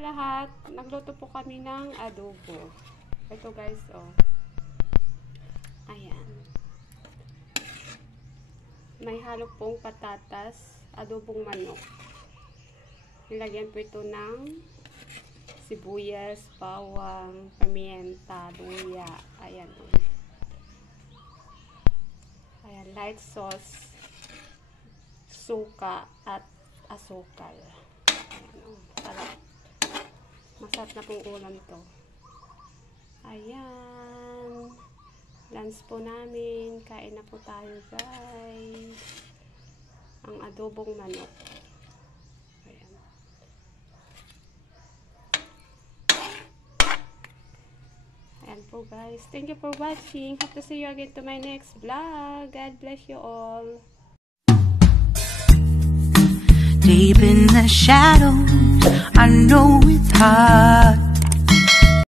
sa lahat. Nagluto po kami ng adobo. Ito guys, oh. Ayan. May halo pong patatas, adobong manok. Nilagyan po ito ng sibuyas, bawang, pimienta, luya. Ayan. Ayan, light sauce, suka, at asukal. Ayan, oh. Sarap. Masarap na pong ulam to. Ayan. Lunch po namin. Kain na po tayo, guys. Ang adobong manok. Ayan. Ayan po, guys. Thank you for watching. Hope to see you again to my next vlog. God bless you all. Deep in the shadows, I know it's hard.